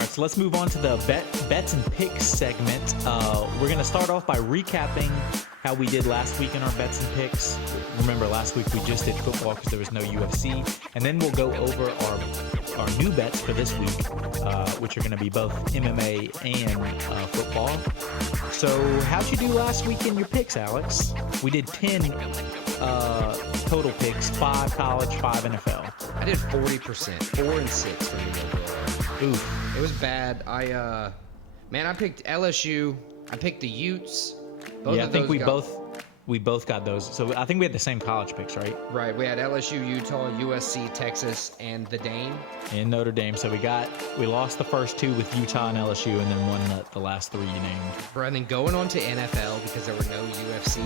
right, so let's move on to the bets and picks segment. We're going to start off by recapping how we did last week in our bets and picks. Remember, last week we just did football because there was no UFC. And then we'll go over our new bets for this week, which are going to be both MMA and football. So how'd you do last week in your picks, Alex? We did 10 total picks, 5 college, 5 NFL. I did 40%, 4 and 6 for me overall. Oof. It was bad. I picked LSU. I picked the Utes. Both Yeah, I of think those we both got those. So I think we had the same college picks, right? Right. We had LSU, Utah, USC, Texas, and the Dame. And Notre Dame. So we lost the first two with Utah and LSU, and then won the last three you named. Bro, and then going on to NFL because there were no UFC.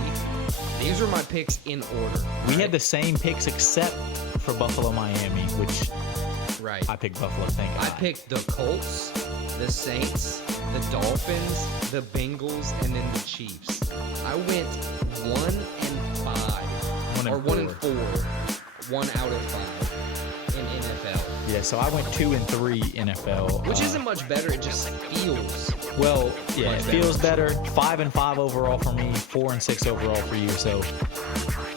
These were my picks in order. We had the same picks except for Buffalo, Miami, which right. I picked Buffalo. Thank God. I picked the Colts, the Saints, the Dolphins, the Bengals, and then the Chiefs. I went 1 and 5, or 1 and 4, 1 out of 5 in NFL. Yeah, so I went 2 and 3 NFL, which isn't much better. It just feels. Well, yeah, it feels better. 5 and 5 overall for me, 4 and 6 overall for you. So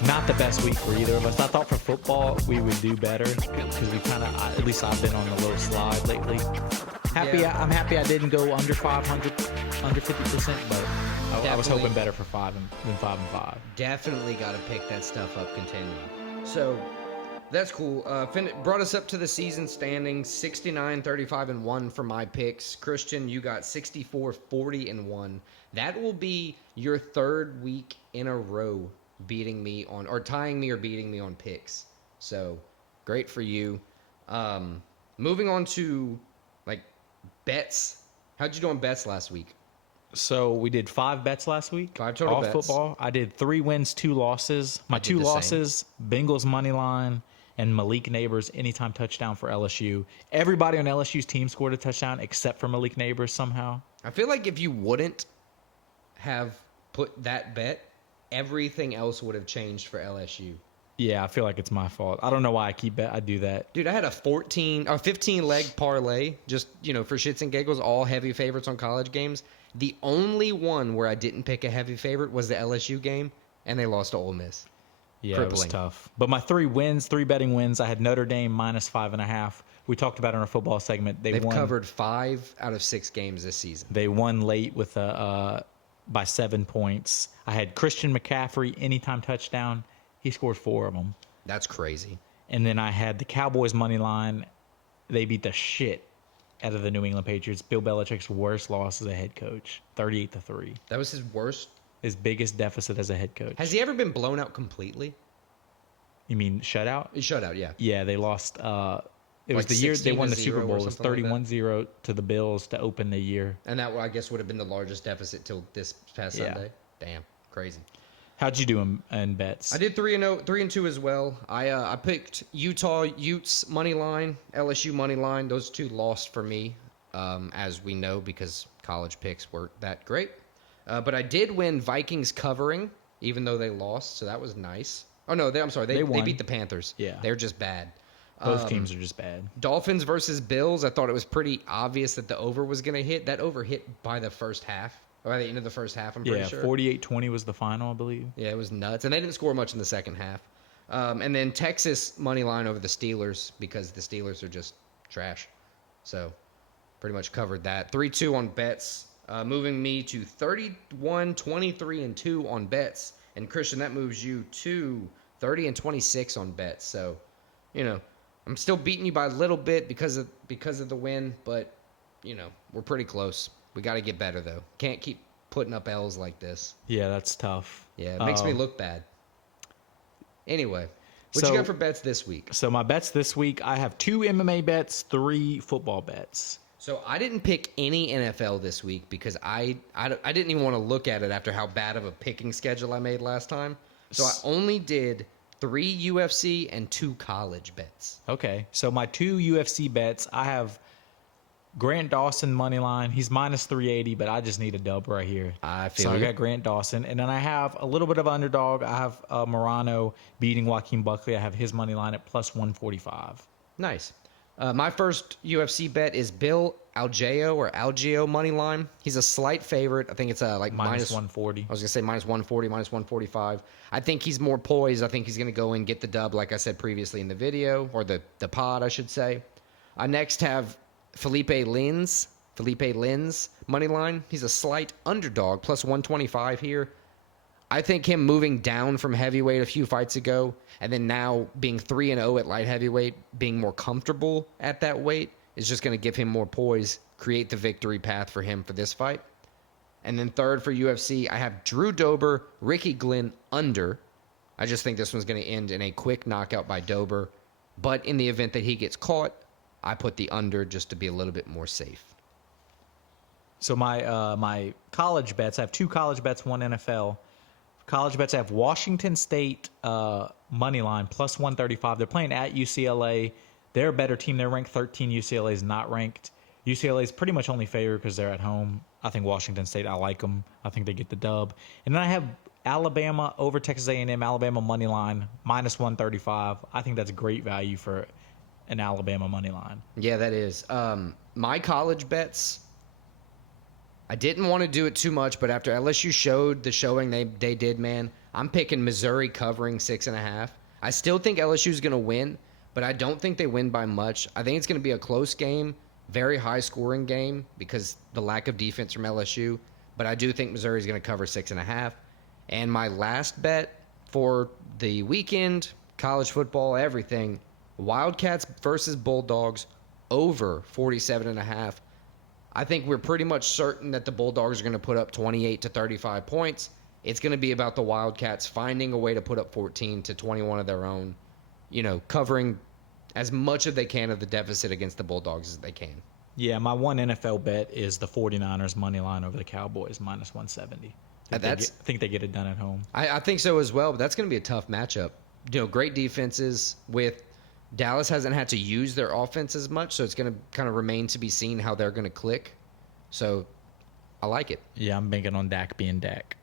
not the best week for either of us. I thought for football we would do better because we kind of, at least I've been on the low slide lately. I'm happy I didn't go under 500, under 50%, but I was hoping better for 5 than 5 and 5. Definitely got to pick that stuff up continuing. So that's cool. Brought us up to the season standings, 69, 35, and 1 for my picks. Christian, you got 64, 40, and 1. That will be your third week in a row beating me on, or tying me or beating me on picks. So great for you. Moving on to bets. How'd you do on bets last week? So we did 5 bets last week. 5 total all bets. Football. I did 3 wins, 2 losses. My 2 losses, Bengals money line and Malik Neighbors anytime touchdown for LSU. Everybody on LSU's team scored a touchdown except for Malik Neighbors somehow. I feel like if you wouldn't have put that bet, everything else would have changed for LSU. Yeah, I feel like it's my fault. I don't know why I do that. Dude, I had a 15 leg parlay, just, for shits and giggles, all heavy favorites on college games. The only one where I didn't pick a heavy favorite was the LSU game, and they lost to Ole Miss. Yeah, Crippling. It was tough. But my 3 betting wins, I had Notre Dame minus 5.5. We talked about it in our football segment. They've won. covered 5 out of 6 games this season. They won late with by 7 points. I had Christian McCaffrey anytime touchdown. He scored 4 of them. That's crazy. And then I had the Cowboys money line. They beat the shit out of the New England Patriots. Bill Belichick's worst loss as a head coach, 38-3. That was his worst? His biggest deficit as a head coach. Has he ever been blown out completely? You mean shutout? Shutout, yeah. Yeah, they lost. It was the year they won the Super Bowl. It was 31-0 to the Bills to open the year. And that, I guess, would have been the largest deficit till this past Sunday. Damn, crazy. How'd you do in bets? I did 3-2 as well. I picked Utah Utes money line, LSU money line. Those 2 lost for me, as we know, because college picks weren't that great. But I did win Vikings covering, even though they lost, so that was nice. Oh no, I'm sorry, they beat the Panthers. Yeah, they're just bad. Both teams are just bad. Dolphins versus Bills. I thought it was pretty obvious that the over was going to hit. That over hit by the first half. Or by the end of the first half, I'm pretty sure. 48-20 was the final, I believe. Yeah, it was nuts. And they didn't score much in the second half. And then Texas money line over the Steelers because the Steelers are just trash. So pretty much covered that. 3-2 on bets, moving me to 31, 23, and 2 on bets. And Christian, that moves you to 30 and 26 on bets. So, I'm still beating you by a little bit because of the win, but, we're pretty close. We got to get better, though. Can't keep putting up L's like this. Yeah, that's tough. Yeah, it makes me look bad. Anyway, what you got for bets this week? So my bets this week, I have 2 MMA bets, 3 football bets. So I didn't pick any NFL this week because I didn't even want to look at it after how bad of a picking schedule I made last time. So I only did 3 UFC and 2 college bets. Okay, so my 2 UFC bets, I have Grant Dawson money line. He's minus 380, but I just need a dub right here. I feel so I got Grant Dawson, and then I have a little bit of underdog. I have Morano beating Joaquin Buckley. I have his money line at plus 145. Nice. My first UFC bet is Bill Algeo money line. He's a slight favorite. I think it's like Minus 140. I was gonna say minus 140, minus 145. I think he's more poised. I think he's gonna go and get the dub, like I said previously in the video or the pod, I should say. I next have Felipe Lins money line. He's a slight underdog, plus 125 here. I think him moving down from heavyweight a few fights ago, and then now being 3-0 at light heavyweight, being more comfortable at that weight, is just going to give him more poise, create the victory path for him for this fight. And then third for UFC, I have Drew Dober, Ricky Glenn under. I just think this one's going to end in a quick knockout by Dober. But in the event that he gets caught, I put the under just to be a little bit more safe. So my college bets, I have 2 college bets, 1 NFL. College bets, I have Washington State money line plus 135. They're playing at UCLA. They're a better team. They're ranked 13. UCLA is not ranked. UCLA is pretty much only favored because they're at home. I think Washington State, I like them. I think they get the dub. And then I have Alabama over Texas A&M. Alabama money line minus 135. I think that's great value for an Alabama money line. Yeah, that is. My college bets, I didn't want to do it too much, but after LSU showed the showing they did, man, I'm picking Missouri covering 6.5. I still think LSU's going to win, but I don't think they win by much. I think it's going to be a close game, very high-scoring game because the lack of defense from LSU, but I do think Missouri's going to cover 6.5. And my last bet for the weekend, college football, everything, Wildcats versus Bulldogs over 47.5. I think we're pretty much certain that the Bulldogs are going to put up 28 to 35 points. It's going to be about the Wildcats finding a way to put up 14 to 21 of their own, covering as much as they can of the deficit against the Bulldogs as they can. Yeah, my one NFL bet is the 49ers money line over the Cowboys minus 170. I think they get it done at home. I think so as well, but that's going to be a tough matchup. Great defenses with Dallas hasn't had to use their offense as much, so it's going to kind of remain to be seen how they're going to click. So I like it. Yeah, I'm banking on Dak being Dak.